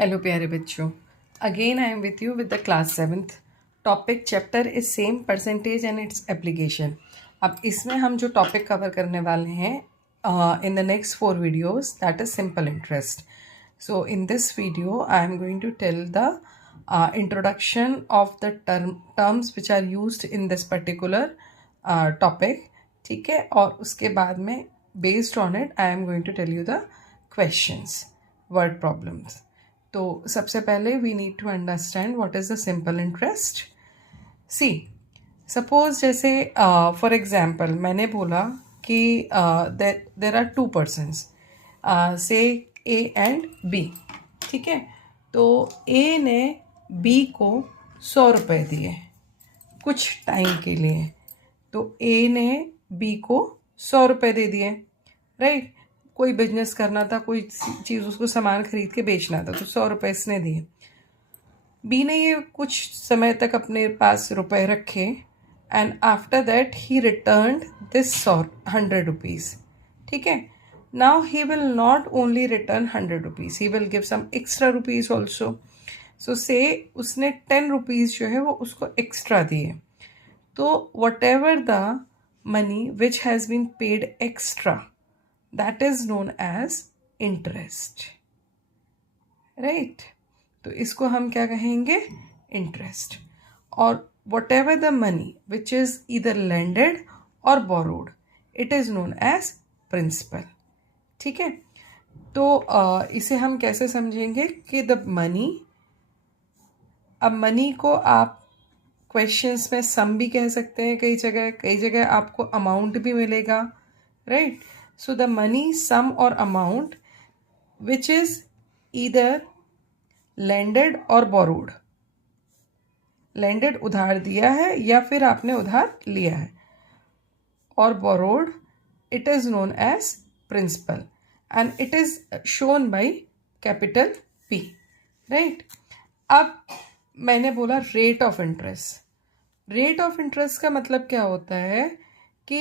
Hello प्यारे बच्चों, again I am with you with the class 7th topic. Chapter is same, percentage and its application. अब इसमें हम जो टॉपिक कवर करने वाले हैं in the next 4 videos, that is simple interest. So in this video I am going to tell the introduction of the terms which are used in this particular topic. ठीक है, और उसके बाद में based on it I am going to tell you the questions, word problems. तो सबसे पहले we need to understand what is the simple interest. See suppose जैसे फॉर एग्जांपल मैंने बोला कि देर आर 2 पर्सन्स, से ए एंड बी. ठीक है, तो ए ने बी को 100 रुपये दिए कुछ टाइम के लिए. तो ए ने बी को 100 रुपये दे दिए, राइट. कोई बिजनेस करना था, कोई चीज़ उसको सामान खरीद के बेचना था, तो 100 रुपये इसने दिए. बी ने ये कुछ समय तक अपने पास रुपए रखे and after that he returned this 100 rupees. ठीक है, now he will not only return 100 rupees, he will give some extra rupees also. So से उसने 10 रुपीज़ जो है वो उसको एक्स्ट्रा दिए. तो whatever the money which has been paid extra, that is known as interest, right. तो इसको हम क्या कहेंगे? इंटरेस्ट. और whatever the money which is either landed or borrowed, it is known as principal. ठीक है, तो इसे हम कैसे समझेंगे कि द मनी, अब मनी को आप क्वेश्चंस में सम भी कह सकते हैं, कई जगह आपको अमाउंट भी मिलेगा, right. So the money, sum or amount which is either lended or borrowed. Lended उधार दिया है या फिर आपने उधार लिया है, और borrowed it is known as principal and it is shown by capital P, right. अब मैंने बोला rate of interest. Rate of interest का मतलब क्या होता है कि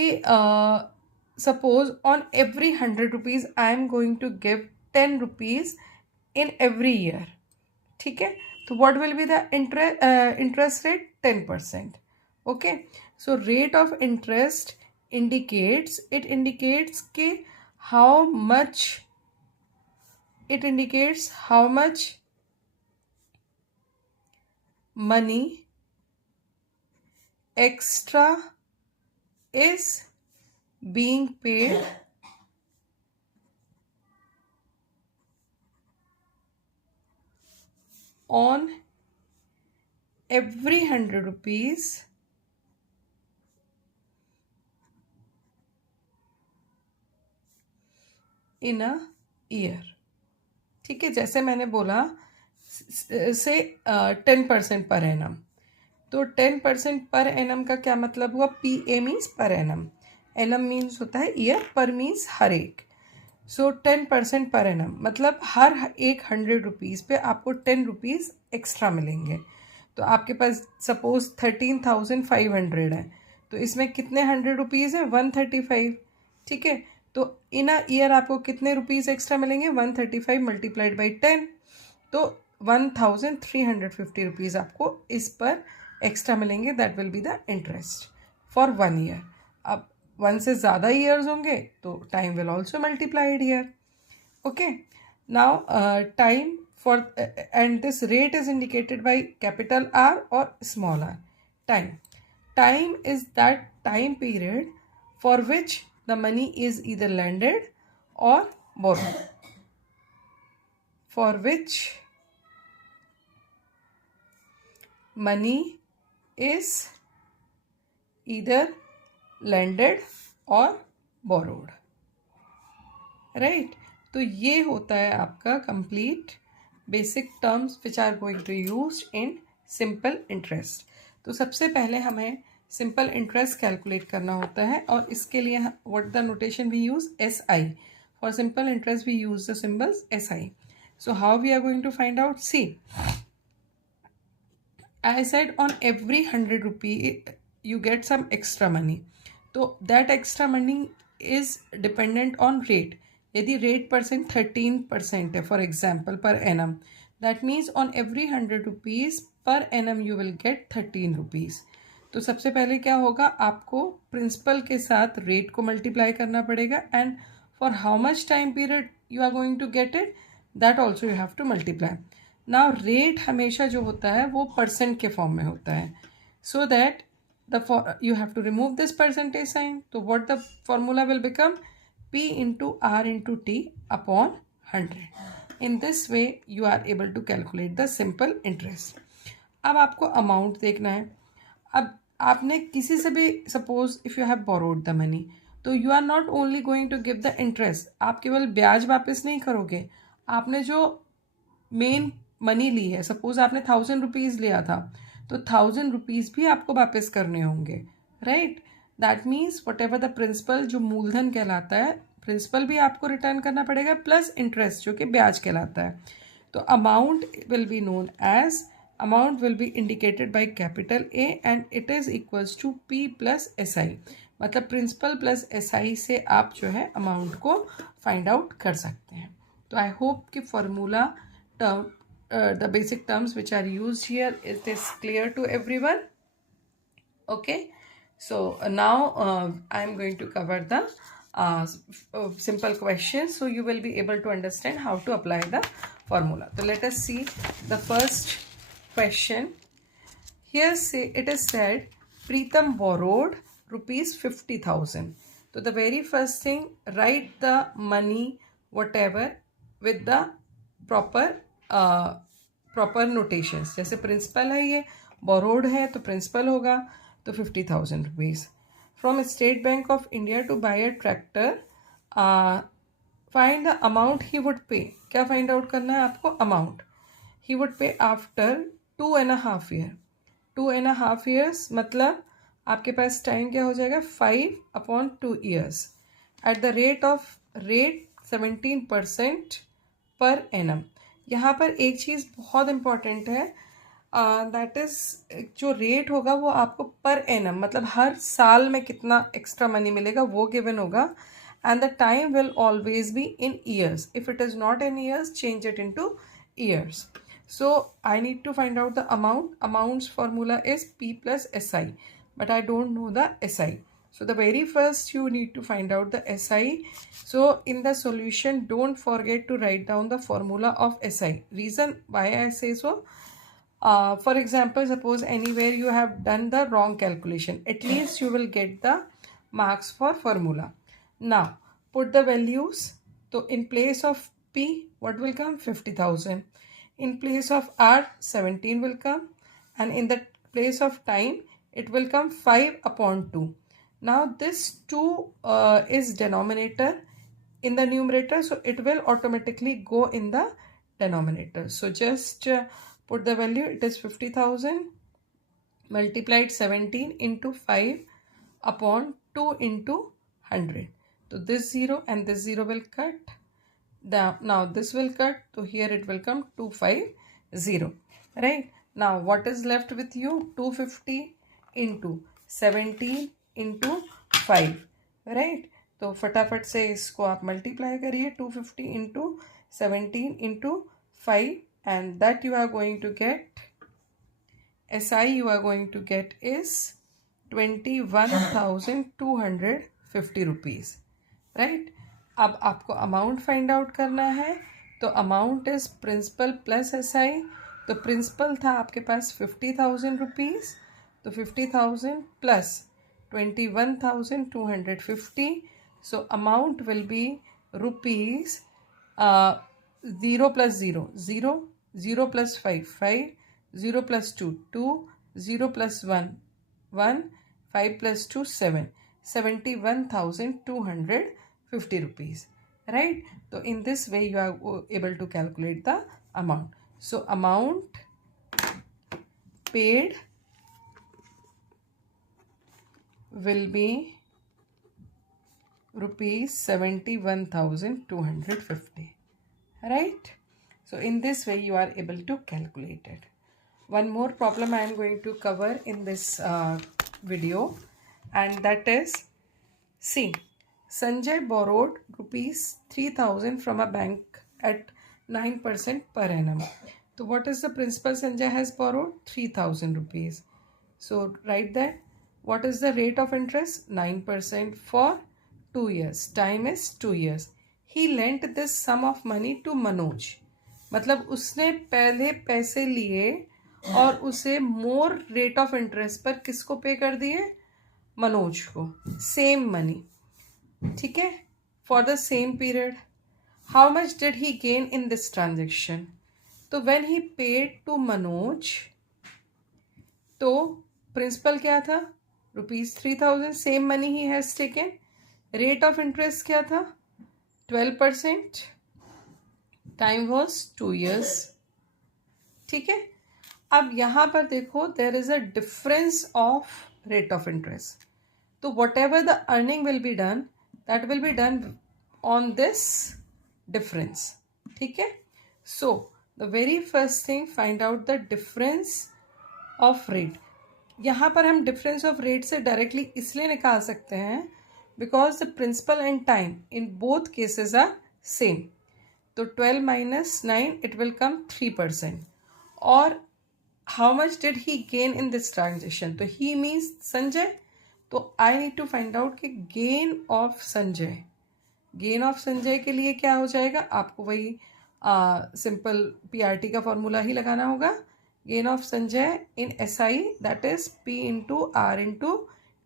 suppose on every 100 rupees I am going to give 10 rupees in every year. ठीक है, तो what will be the interest rate? 10%. okay, so rate of interest indicates कि how much, it indicates how much money extra is being paid on every 100 rupees in a year. ठीक है, जैसे मैंने बोला से 10% पर एनम, तो 10% per annum का क्या मतलब हुआ? P A means per annum, annum means होता है ईयर, पर मीन्स हर एक. सो 10% पर एनम मतलब हर एक 100 रुपीज़ पे आपको 10 रुपीज़ एक्स्ट्रा मिलेंगे. तो आपके पास सपोज 13,500 है, तो इसमें कितने 100 रुपीज़ हैं? 135. ठीक है, तो इन अ ईयर आपको कितने रुपीज़ एक्स्ट्रा मिलेंगे? 135 मल्टीप्लाइड बाई 10, तो 1,350 रुपीज़ आपको इस पर एक्स्ट्रा मिलेंगे. That will be the interest for 1 year. अब 1 से ज़्यादा ईयर्स होंगे तो time will also multiplied year. Okay, now time for, and this rate is indicated by capital R or small r. Time is that time period for which the money is either landed or borrowed, for which money is either lended or borrowed, right. तो ये होता है आपका complete basic terms which are going to use in simple interest. तो सबसे पहले हमें simple interest calculate करना होता है, और इसके लिए what the notation we use? SI. For simple interest we use the symbols SI. So how we are going to find out? See, I said on every 100 rupee you get some extra money. तो that extra money is dependent on rate. यदि rate percent 13% है for example per annum, that means on every 100 rupees per annum you will get 13 rupees. तो सबसे पहले क्या होगा, आपको principal के साथ रेट को मल्टीप्लाई करना पड़ेगा, and for how much time period you are going to get it, that also you have to multiply. Now rate हमेशा जो होता है वो परसेंट के फॉर्म में होता है, so that you have to remove this percentage sign. So what the formula will become? P into R into T upon 100. In this way you are able to calculate the simple interest. अब आपको amount देखना है। अब आपने किसी से भी suppose if you have borrowed the money, तो you are not only going to give the interest, आप केवल ब्याज वापस नहीं करोगे, आपने जो मेन मनी ली है, सपोज आपने 1000 रुपीज़ लिया था, तो 1000 रुपीज़ भी आपको वापस करने होंगे, right. That means whatever the principal, जो मूलधन कहलाता है, प्रिंसिपल भी आपको रिटर्न करना पड़ेगा प्लस इंटरेस्ट जो कि ब्याज कहलाता है। तो amount will be known as, amount will be indicated by capital A and it is equals to P plus S I. मतलब प्रिंसिपल प्लस एस आई से आप जो है अमाउंट को फाइंड आउट कर सकते हैं। तो आई होप कि formula term, the basic terms which are used here, it is clear to everyone. Okay, so now I am going to cover the simple questions, so you will be able to understand how to apply the formula. So let us see the first question. Here say it is said Preetham borrowed rupees 50,000. So the very first thing, write the money whatever with the proper notations. जैसे principal है, ये borrowed है तो principal होगा, तो 50,000 rupees. From State Bank of India to buy a tractor, find the amount he would pay. क्या find out करना है आपको? Amount he would pay after 2.5 year. 2.5 years मतलब आपके पास टाइम क्या हो जाएगा? 5/2 years at the rate 17% per annum. यहाँ पर एक चीज़ बहुत इम्पॉर्टेंट है, दैट इज़ जो रेट होगा वो आपको पर एनम मतलब हर साल में कितना एक्स्ट्रा मनी मिलेगा वो गिवन होगा, and the time will always be in years. If it is not in years, change it into years. So I need to find out the amount. Amount's formula is P plus SI, but I don't know the SI. So the very first you need to find out the SI. So in the solution, don't forget to write down the formula of SI. Reason why I say so, for example, suppose anywhere you have done the wrong calculation, at least you will get the marks for formula. Now put the values. So in place of P, what will come? 50,000. In place of R, 17 will come, and in the place of time, it will come 5/2. Now this 2 is denominator in the numerator, so it will automatically go in the denominator. So just put the value, it is 50,000 multiplied 17 into 5/2 into 100. So this 0 and this 0 will cut. Now this will cut, so here it will come 250, right? Now what is left with you? 250 into 17 into 5, right? तो फटाफट से इसको आप multiply करिए, 250 into 17 into 5, and that you are going to get, SI you are going to get is 21,250 rupees, right? अब आपको amount find out करना है, तो amount is principal plus SI। तो प्रिंसिपल था आपके पास 50,000 रुपीज़, तो 50,000 plus 21,250, so amount will be rupees 0 plus 0 0, 0 plus 5 5, 0 plus 2 2, 0 plus 1 1, 5 plus 2 7, 71,250 rupees, right? So in this way you are able to calculate the amount. So amount paid will be rupees 71,250, right? So in this way you are able to calculate it. One more problem I am going to cover in this video, and that is, see, Sanjay borrowed rupees 3,000 from a bank at 9% per annum. So what is the principal Sanjay has borrowed? 3,000 rupees. So write that. What is the rate of interest? 9% for 2 years. Time is 2 years. He lent this sum of money to Manoj. मतलब उसने पहले पैसे लिए और उसे मोर rate of interest पर किसको पे कर दिए? मनोज को. Same money. ठीक है, for the same period. How much did he gain in this transaction? तो when he paid to Manoj, तो प्रिंसिपल क्या था? ₹3,000. Same money he has taken. Rate of interest क्या था? 12%. Time was 2 years. ठीक है, अब यहाँ पर देखो, there is a difference of rate of interest. तो whatever the earning will be done, that will be done on this difference. ठीक है, so the very first thing, find out the difference of rate. यहाँ पर हम difference of rate से directly इसलिए निकाल सकते हैं because the principal and time in both cases are same. तो 12 minus 9, it will come 3%. और how much did he gain in this transaction? तो he means Sanjay. तो I need to find out कि gain of Sanjay. gain of Sanjay के लिए क्या हो जाएगा? आपको वही सिंपल PRT का फॉर्मूला ही लगाना होगा. gain of Sanjay in SI, that is P into R into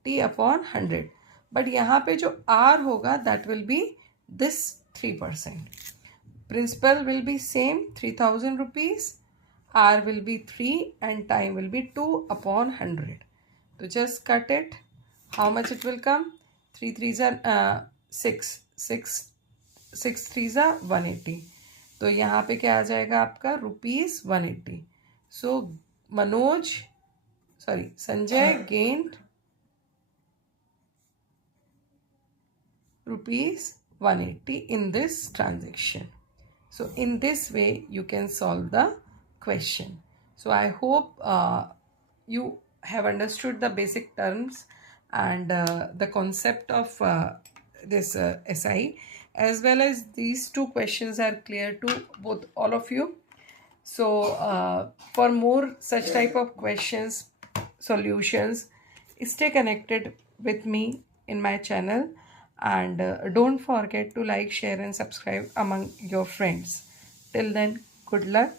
T upon 100. But यहाँ पे जो R होगा, that will be this 3%. Principal will be same, 3,000 rupees. R will be 3 and time will be 2 upon 100. So just cut it. How much it will come? 3 3s are 6. 6 3s are 180. तो यहाँ पे क्या आ जाएगा आपका? ₹180. So Sanjay gained ₹180 in this transaction. So in this way you can solve the question. So I hope you have understood the basic terms and the concept of this SI, as well as these two questions are clear to both all of you. So for more such type of questions, solutions, stay connected with me in my channel. And don't forget to like, share and subscribe among your friends. Till then, good luck.